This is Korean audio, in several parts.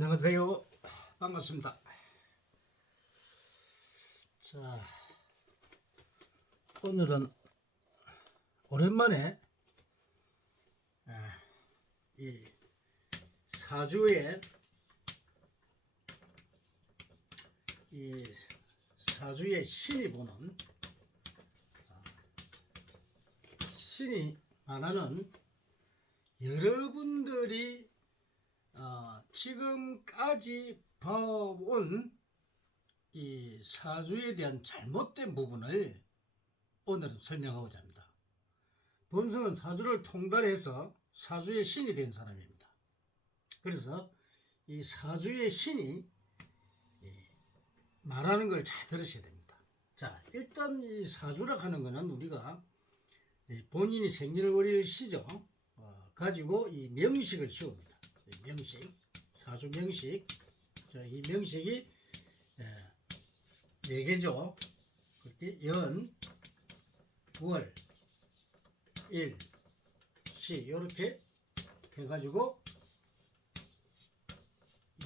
안녕하세요. 반갑습니다. 자, 오늘은 오랜만에 이 사주의 신이 보는 신이 말하는 여러분들이 지금까지 봐온 이 사주에 대한 잘못된 부분을 오늘은 설명하고자 합니다. 본성은 사주를 통달해서 사주의 신이 된 사람입니다. 그래서 이 사주의 신이 말하는 걸 잘 들으셔야 됩니다. 자, 일단 이 사주라 하는 거는 우리가 본인이 생년월일 시죠 가지고 이 명식을 씌웁니다. 명식, 사주 명식. 자, 이 명식이 4개죠. 그렇게 연, 월, 일, 시 이렇게 해가지고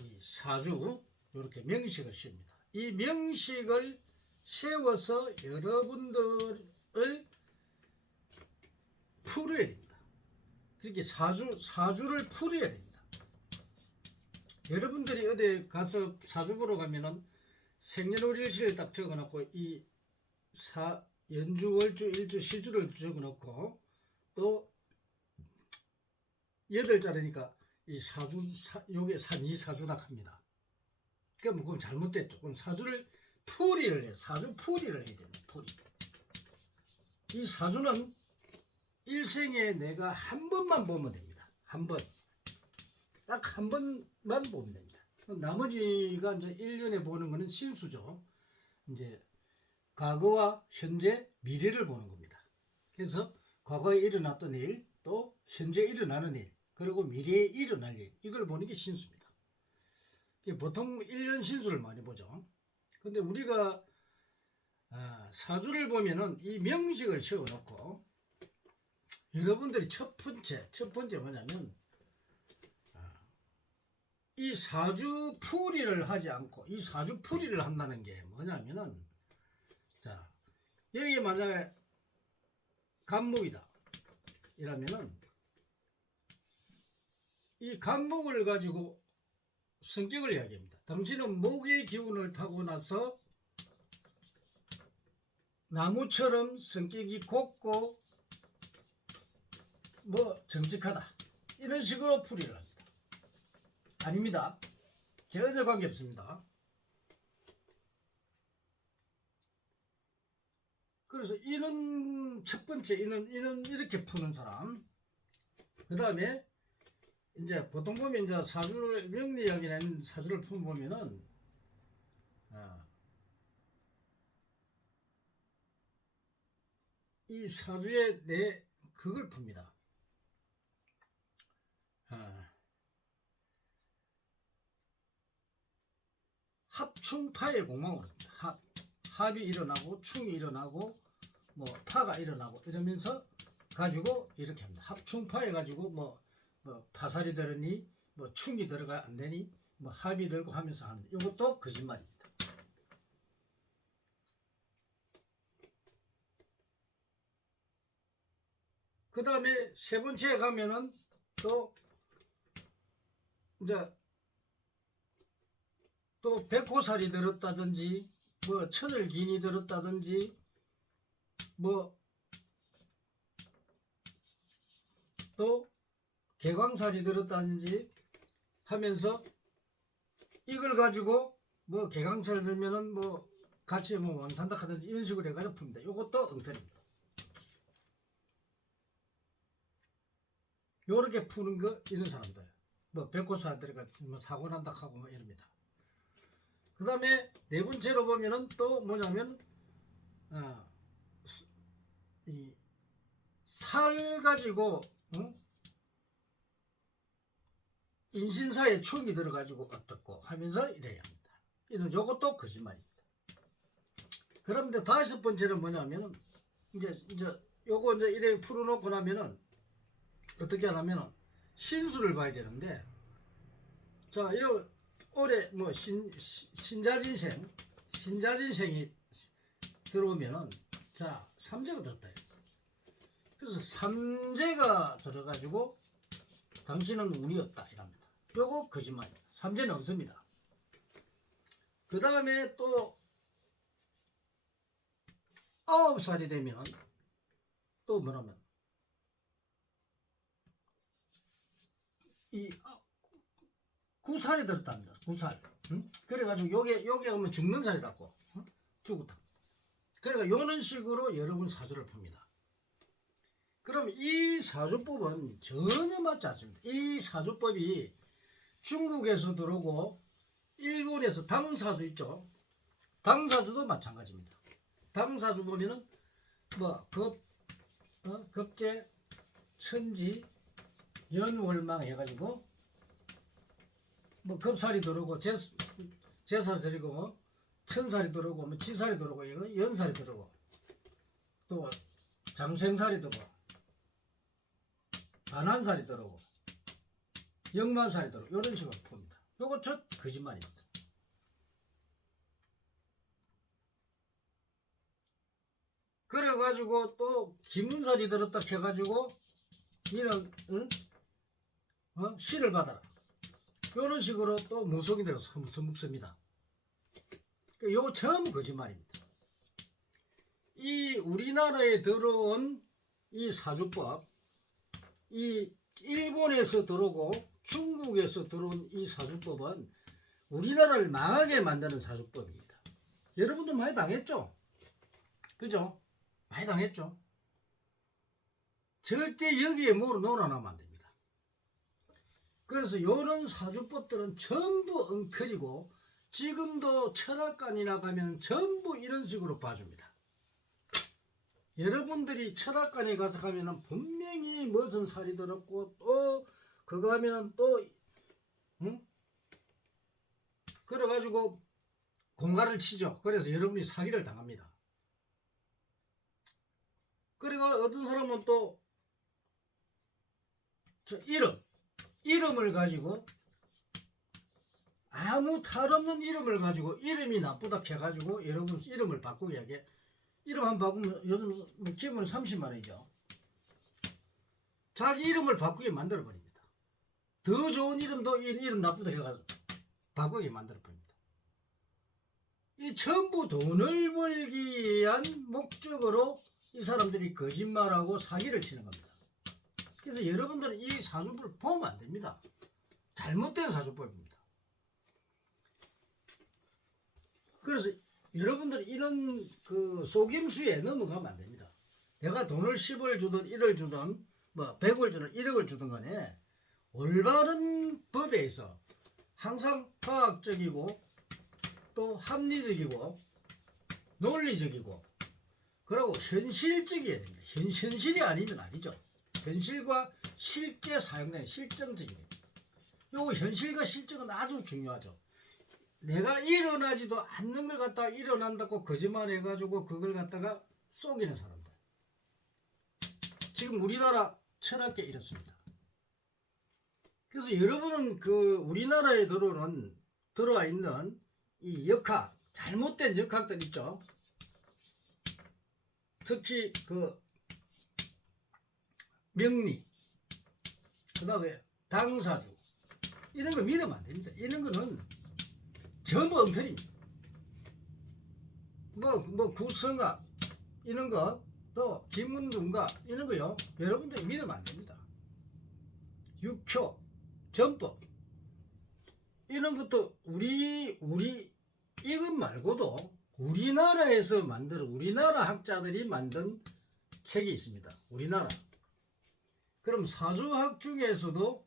이 사주 이렇게 명식을 씌웁니다. 이 명식을 세워서 여러분들을 풀어야 됩니다. 그렇게 사주를 풀어야 됩니다. 여러분들이 어디 가서 사주 보러 가면은 생년월일시를 딱 적어놓고 이 연주, 월주, 일주, 시주를 적어놓고 또 8자리니까 이 사주, 요게 이 사주다 합니다. 그러니까 그건 잘못됐죠. 그건 사주를 풀이를 해요. 사주 풀이를 해야 됩니다. 풀이. 이 사주는 일생에 내가 한 번만 보면 됩니다. 한 번. 딱 한 번만 보면 됩니다. 나머지가 이제 1년에 보는 거는 신수죠. 이제 과거와 현재, 미래를 보는 겁니다. 그래서 과거에 일어났던 일, 또 현재 일어나는 일, 그리고 미래에 일어날 일, 이걸 보는 게 신수입니다. 보통 1년 신수를 많이 보죠. 근데 우리가 사주를 보면은 이 명식을 세워놓고 여러분들이 첫 번째 뭐냐면 이 사주 풀이를 하지 않고 이 사주 풀이를 한다는 게 뭐냐면은 자, 여기 만약에 간목이다 이러면은 이 간목을 가지고 성격을 이야기합니다. 당신은 목의 기운을 타고 나서 나무처럼 성격이 곱고 뭐 정직하다 이런 식으로 풀이를 합니다. 아닙니다. 전혀 관계없습니다. 그래서 이는 첫 번째, 이는 이렇게 푸는 사람. 그 다음에 이제 보통 보면 이제 사주를 명리학이라는 사주를 풀보면은 이 사주에 내 그걸 풉니다. 합충파의 공망으로 합이 일어나고 충이 일어나고 뭐 파가 일어나고 이러면서 가지고 이렇게 합니다. 합충파해 가지고 뭐 파살이 들으니 뭐 충이 들어가 안 되니 뭐 합이 들고 하면서 합니다. 이것도 거짓말입니다. 그 다음에 세 번째에 가면은 또 이제 또 백호살이 들었다든지 뭐 천을긴이 들었다든지 뭐 또 개광살이 들었다든지 하면서 이걸 가지고 뭐 개광살 들면은 뭐 같이 뭐 왕산다 하든지 이런 식으로 해가지고 풉니다. 이것도 엉터리입니다. 요렇게 푸는 거 이런 사람들 뭐 백호살 들어가 뭐 사고 난다 하고 뭐 이럽니다. 그 다음에 네 번째로 보면은 또 뭐냐면 이 살 가지고 인신사에 충이 들어가지고 어떻고 하면서 이래야 합니다. 이는 요것도 거짓말입니다. 그런데 다섯 번째는 뭐냐면은 이제 요거 이제 이래 풀어놓고 나면은 어떻게 하냐면은 신수를 봐야 되는데 자, 요 올해 뭐 신자진생이 들어오면은 자 삼재가 들었다. 그래서 삼재가 들어가지고 당신은 운이 없다 이랍니다. 요거 거짓말이에요. 삼재는 없습니다. 그 다음에 또 9살이 되면 또 뭐냐면 이 9살이 들었답니다. 9살. 응? 그래가지고 요게 오면 죽는 살이라고. 응? 죽었다. 그러니까 요런 식으로 여러분 사주를 풉니다. 그럼 이 사주법은 전혀 맞지 않습니다. 이 사주법이 중국에서 들어오고 일본에서 당사주 있죠. 당사주도 마찬가지입니다. 당사주 보면은 뭐 급제, 천지, 연월망 해가지고 뭐 급살이 들어오고 제살이 들어오고 천살이 들어오고 뭐 치살이 들어오고 이거 연살이 들어오고 또 장생살이 들어오고 반한살이 들어오고 영만살이 들어오고 이런 식으로 봅니다. 요거 저 거짓말입니다. 그래가지고 또 기문살이 들었다 해가지고 니는 응? 시를 받아라. 이런 식으로 또 무속이 들어서 써먹습니다. 요거 전부 거짓말입니다. 이 우리나라에 들어온 이 사주법, 이 일본에서 들어오고 중국에서 들어온 이 사주법은 우리나라를 망하게 만드는 사주법입니다. 여러분들 많이 당했죠? 그죠? 많이 당했죠? 절대 여기에 뭐로 놀아나면 안 됩니다. 그래서 이런 사주법들은 전부 엉터리고 지금도 철학관이나 가면 전부 이런 식으로 봐줍니다. 여러분들이 철학관에 가서 가면은 분명히 무슨 살이 들었고 또 그거 하면은 또 응? 그래가지고 공갈을 치죠. 그래서 여러분이 사기를 당합니다. 그리고 어떤 사람은 또 저 이름을 가지고 아무 탈 없는 이름을 가지고 이름이 나쁘다 해가지고 여러분 이름을 바꾸게 하게 이름 한 번 바꾸면 요즘 뭐 기본 30만원이죠. 자기 이름을 바꾸게 만들어버립니다. 더 좋은 이름도 이름 나쁘다 해가지고 바꾸게 만들어버립니다. 이 전부 돈을 벌기 위한 목적으로 이 사람들이 거짓말하고 사기를 치는 겁니다. 그래서 여러분들은 이 사주법을 보면 안 됩니다. 잘못된 사주법입니다. 그래서 여러분들 이런 그 속임수에 넘어가면 안 됩니다. 내가 돈을 10을 주든 1을 주든 뭐 100을 주든 1억을 주든 간에 올바른 법에 있어 항상 과학적이고 또 합리적이고 논리적이고 그리고 현실적이어야 됩니다. 현실이 아니면 아니죠. 현실과 실제 사용된 실정적이에요. 요거 현실과 실정은 아주 중요하죠. 내가 일어나지도 않는 걸 갖다가 일어난다고 거짓말 해가지고 그걸 갖다가 속이는 사람들. 지금 우리나라 철학계 이렇습니다. 그래서 여러분은 그 우리나라에 들어와 있는 이 역학, 잘못된 역학들 있죠. 특히 그 명리, 그 다음에 당사주 이런 거 믿으면 안 됩니다. 이런 거는 전부 엉터리입니다. 뭐 구성학 이런 거 또 김문중가 이런 거요. 여러분들이 믿으면 안 됩니다. 육효, 전법 이런 것도 우리 이것 말고도 우리나라에서 만든 우리나라 학자들이 만든 책이 있습니다. 우리나라. 그럼 사주학 중에서도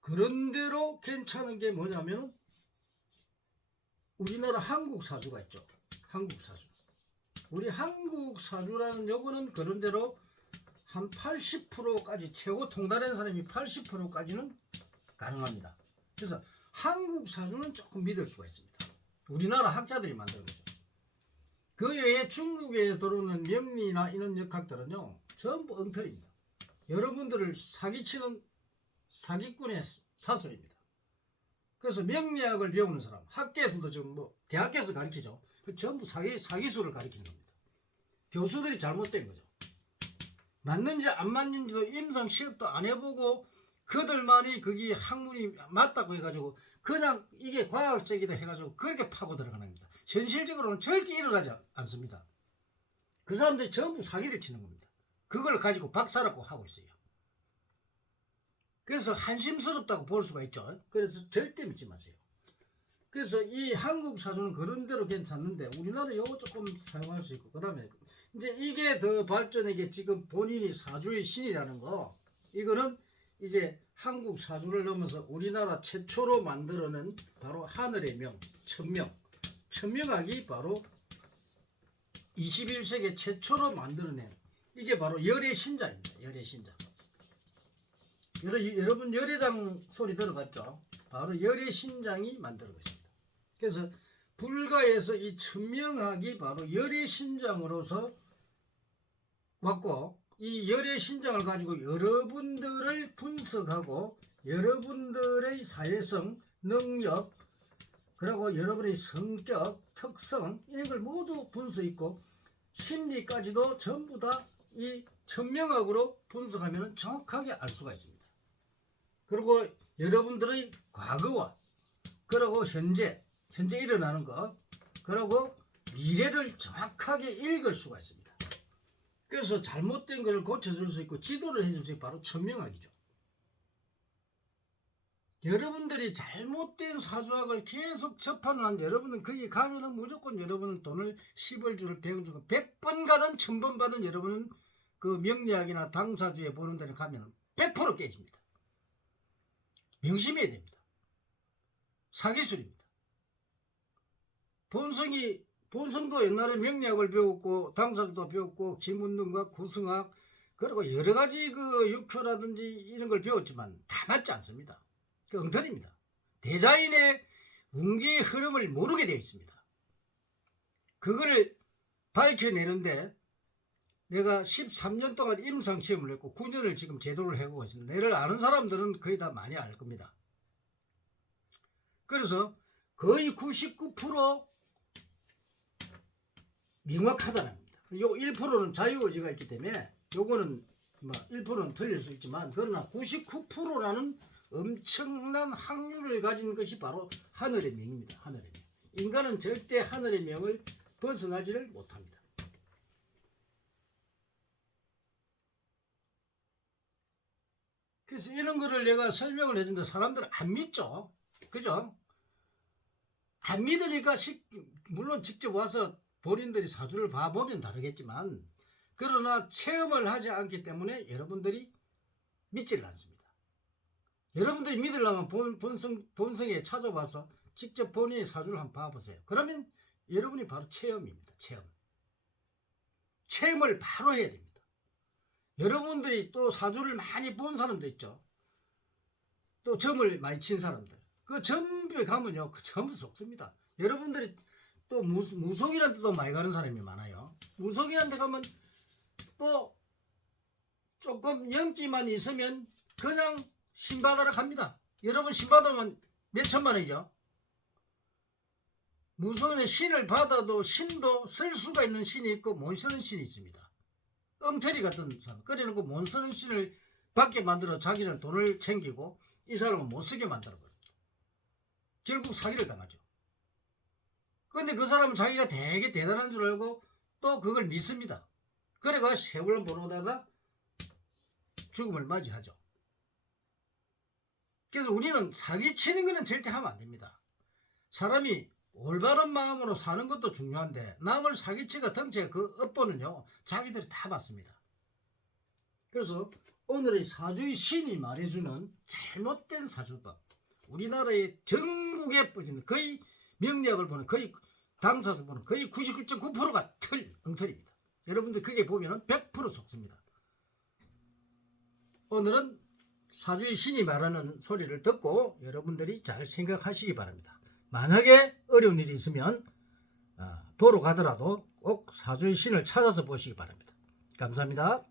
그런대로 괜찮은 게 뭐냐면 우리나라 한국 사주가 있죠. 한국 사주. 우리 한국 사주라는 요거는 그런대로 한 80%까지 최고 통달하는 사람이 80%까지는 가능합니다. 그래서 한국 사주는 조금 믿을 수가 있습니다. 우리나라 학자들이 만든 거죠. 그 외에 중국에 들어오는 명리나 이런 역학들은요 전부 엉터리입니다. 여러분들을 사기치는 사기꾼의 사설입니다. 그래서 명리학을 배우는 사람, 학교에서도 지금 뭐 대학교에서 가르치죠. 그 전부 사기수를 가르치는 겁니다. 교수들이 잘못된 거죠. 맞는지 안 맞는지도 임상 시험도 안 해보고 그들만이 그게 학문이 맞다고 해가지고 그냥 이게 과학적이다 해가지고 그렇게 파고 들어가는 겁니다. 현실적으로는 절대 일어나지 않습니다. 그 사람들이 전부 사기를 치는 겁니다. 그걸 가지고 박사라고 하고 있어요. 그래서 한심스럽다고 볼 수가 있죠. 그래서 절대 믿지 마세요. 그래서 이 한국 사주는 그런 대로 괜찮는데 우리나라 요거 조금 사용할 수 있고, 그 다음에 이제 이게 더 발전하게 지금 본인이 사주의 신이라는 거, 이거는 이제 한국 사주를 넘어서 우리나라 최초로 만들어낸 바로 하늘의 명, 천명. 천명학이 바로 21세기 최초로 만들어낸, 이게 바로 열의 신자입니다. 열의 신자. 여러분 열애장 소리 들어봤죠? 바로 열의 신장이 만든 것입니다. 그래서 불가에서 이 천명학이 바로 열의 신장으로서 왔고, 이 열의 신장을 가지고 여러분들을 분석하고 여러분들의 사회성, 능력, 그리고 여러분의 성격, 특성, 이걸 모두 분석했고 심리까지도 전부 다 이 천명학으로 분석하면 정확하게 알 수가 있습니다. 그리고 여러분들의 과거와 그리고 현재 일어나는 것, 그리고 미래를 정확하게 읽을 수가 있습니다. 그래서 잘못된 것을 고쳐줄 수 있고 지도를 해줄 수 있고 바로 천명학이죠. 여러분들이 잘못된 사주학을 계속 접하는 한 여러분은 거기 가면은 무조건 여러분은 돈을 10을 주를 100을 주고 100번 가든 1000번 받은 여러분은 그 명리학이나 당사주에 보는 데를 가면은 100% 깨집니다. 명심해야 됩니다. 사기술입니다. 본성도 옛날에 명리학을 배웠고 당사주도 배웠고 기문능과 구성학 그리고 여러 가지 그 육표라든지 이런 걸 배웠지만 다 맞지 않습니다. 그 엉터리입니다. 대자인의 운기의 흐름을 모르게 되어 있습니다. 그거를 밝혀내는데 내가 13년 동안 임상시험을 했고 9년을 지금 제도를 해오고 있습니다. 내를 아는 사람들은 거의 다 많이 알 겁니다. 그래서 거의 99% 명확하다는 겁니다. 요 1%는 자유의지가 있기 때문에 요거는 뭐 1%는 틀릴 수 있지만 그러나 99%라는 엄청난 확률을 가진 것이 바로 하늘의 명입니다. 하늘의 명. 인간은 절대 하늘의 명을 벗어나지를 못합니다. 그래서 이런 거를 내가 설명을 해준다 사람들은 안 믿죠. 그죠? 안 믿으니까 물론 직접 와서 본인들이 사주를 봐보면 다르겠지만 그러나 체험을 하지 않기 때문에 여러분들이 믿지를 않습니다. 여러분들이 믿으려면 본성에 찾아와서 직접 본인의 사주를 한번 봐보세요. 그러면 여러분이 바로 체험입니다. 체험을 바로 해야 됩니다. 여러분들이 또 사주를 많이 본 사람도 있죠. 또 점을 많이 친 사람들. 그 점에 가면요. 그 전부 속습니다. 여러분들이 또 무속이라는 데도 많이 가는 사람이 많아요. 무속이라는 데 가면 또 조금 연기만 있으면 그냥 신받으러 갑니다. 여러분 신받으면 몇 천만 원이죠. 무속의 신을 받아도 신도 쓸 수가 있는 신이 있고 못 쓰는 신이 있습니다. 엉터리 같은 사람. 그래놓고 못 쓰는 신을 받게 만들어 자기는 돈을 챙기고 이 사람은 못 쓰게 만들어버렸죠. 결국 사기를 당하죠. 근데 그 사람은 자기가 되게 대단한 줄 알고 또 그걸 믿습니다. 그래가 세월을 보내다가 죽음을 맞이하죠. 그래서 우리는 사기치는 거는 절대 하면 안 됩니다. 사람이 올바른 마음으로 사는 것도 중요한데 남을 사기치가 덩치가 그 업보는요 자기들이 다 받습니다. 그래서 오늘의 사주의 신이 말해주는 잘못된 사주법, 우리나라의 전국에 뿌리는 거의 명리학을 보는 거의 당사주 보는 거의 99.9%가 엉터리입니다. 여러분들 그게 보면 100% 속습니다. 오늘은 사주의 신이 말하는 소리를 듣고 여러분들이 잘 생각하시기 바랍니다. 만약에 어려운 일이 있으면 보러 가더라도 꼭 사주의 신을 찾아서 보시기 바랍니다. 감사합니다.